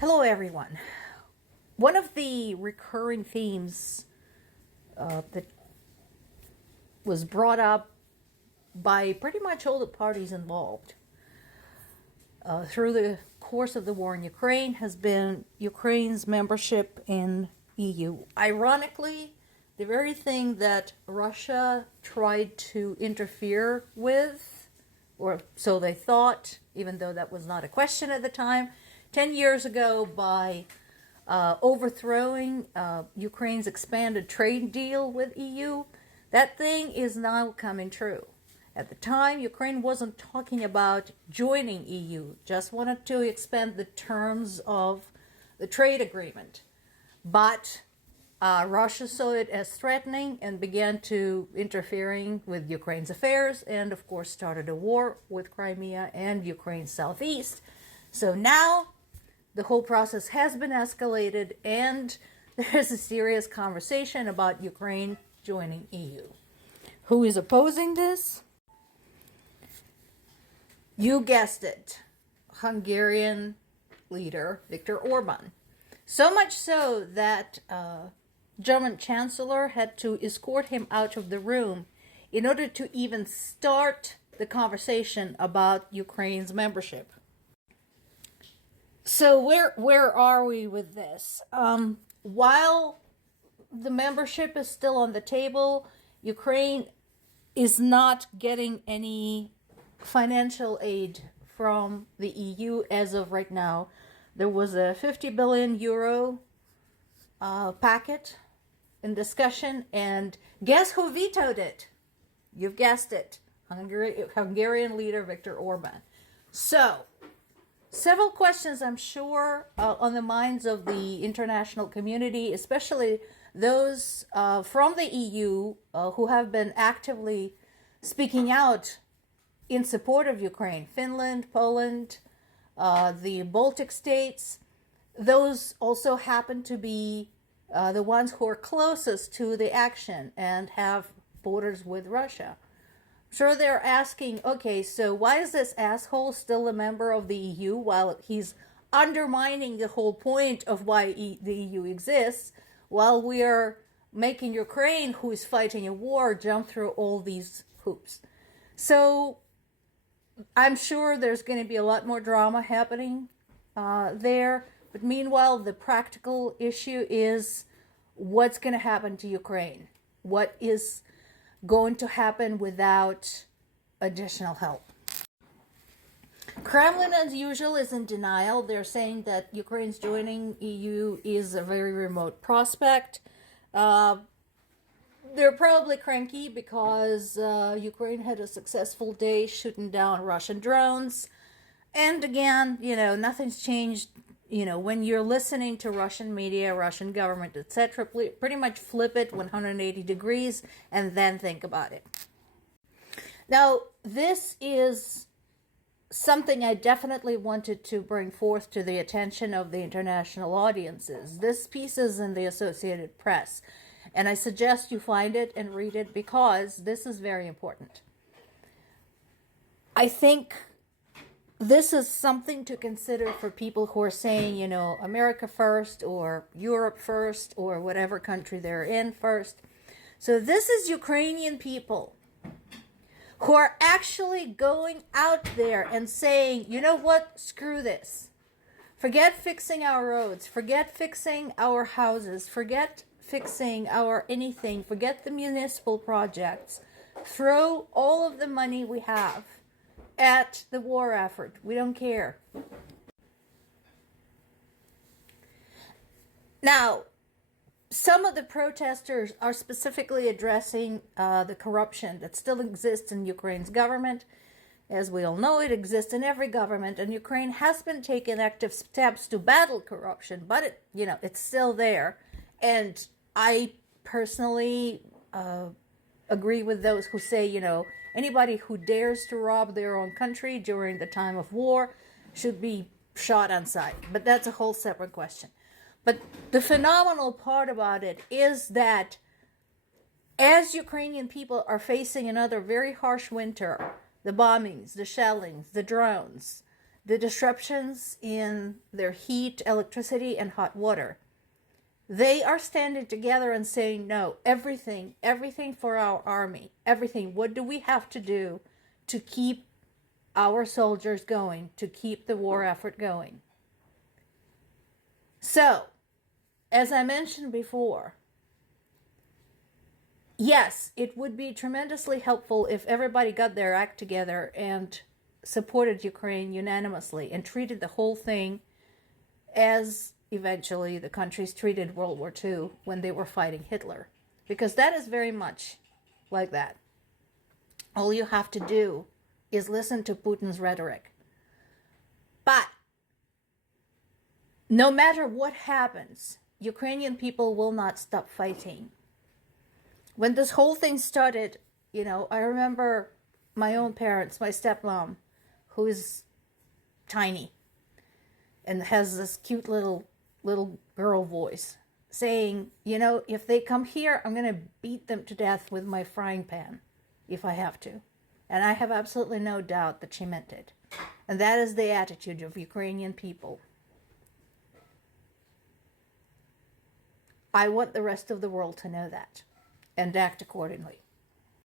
Hello, everyone. One of the recurring themes that was brought up by pretty much all the parties involved through the course of the war in Ukraine has been Ukraine's membership in EU. Ironically, the very thing that Russia tried to interfere with, or so they thought, even though that was not a question at the time, 10 years ago by overthrowing Ukraine's expanded trade deal with EU, that thing is now coming true. At the time, Ukraine wasn't talking about joining EU, just wanted to expand the terms of the trade agreement. But Russia saw it as threatening and began to interfering with Ukraine's affairs and, of course, started a war with Crimea and Ukraine's southeast. So now the whole process has been escalated and there's a serious conversation about Ukraine joining EU. Who is opposing this? You guessed it, Hungarian leader Viktor Orban. So much so that German Chancellor had to escort him out of the room in order to even start the conversation about Ukraine's membership. So where are we with this? While the membership is still on the table, Ukraine is not getting any financial aid from the EU as of right now. There was a 50 billion euro packet in discussion, and guess who vetoed it? You've guessed it, Hungarian leader Viktor Orban. So, several questions, I'm sure, on the minds of the international community, especially those from the EU who have been actively speaking out in support of Ukraine. Finland, Poland, the Baltic states. Those also happen to be the ones who are closest to the action and have borders with Russia. Sure, they're asking, okay, so why is this asshole still a member of the EU while he's undermining the whole point of why the EU exists, while we're making Ukraine, who is fighting a war, jump through all these hoops? So I'm sure there's going to be a lot more drama happening there. But meanwhile, the practical issue is what's going to happen to Ukraine? What is going to happen without additional help? Kremlin, as usual, is in denial. They're saying that Ukraine's joining EU is a very remote prospect. They're probably cranky because Ukraine had a successful day shooting down Russian drones. And again, nothing's changed. When you're listening to Russian media, Russian government, etc., pretty much flip it 180 degrees and then think about it. Now, this is something I definitely wanted to bring forth to the attention of the international audiences. This piece is in the Associated Press, and I suggest you find it and read it because this is very important. I think this is something to consider for people who are saying, America first or Europe first or whatever country they're in first. So this is Ukrainian people who are actually going out there and saying, you know what, screw this. Forget fixing our roads, forget fixing our houses, forget fixing our anything, forget the municipal projects. Throw all of the money we have at the war effort. We don't care. Now, some of the protesters are specifically addressing the corruption that still exists in Ukraine's government. As we all know, it exists in every government, and Ukraine has been taking active steps to battle corruption, but it's still there. And I personally agree with those who say, anybody who dares to rob their own country during the time of war should be shot on sight. But that's a whole separate question. But the phenomenal part about it is that as Ukrainian people are facing another very harsh winter, the bombings, the shellings, the drones, the disruptions in their heat, electricity, and hot water. They are standing together and saying, no, everything for our army, everything. What do we have to do to keep our soldiers going, to keep the war effort going? So, as I mentioned before, yes, it would be tremendously helpful if everybody got their act together and supported Ukraine unanimously and treated the whole thing as eventually the countries treated World War II when they were fighting Hitler. Because that is very much like that. All you have to do is listen to Putin's rhetoric. But no matter what happens, Ukrainian people will not stop fighting. When this whole thing started, I remember my own parents, my stepmom, who is tiny and has this cute little girl voice, saying, if they come here, I'm going to beat them to death with my frying pan if I have to. And I have absolutely no doubt that she meant it. And that is the attitude of Ukrainian people. I want the rest of the world to know that and act accordingly.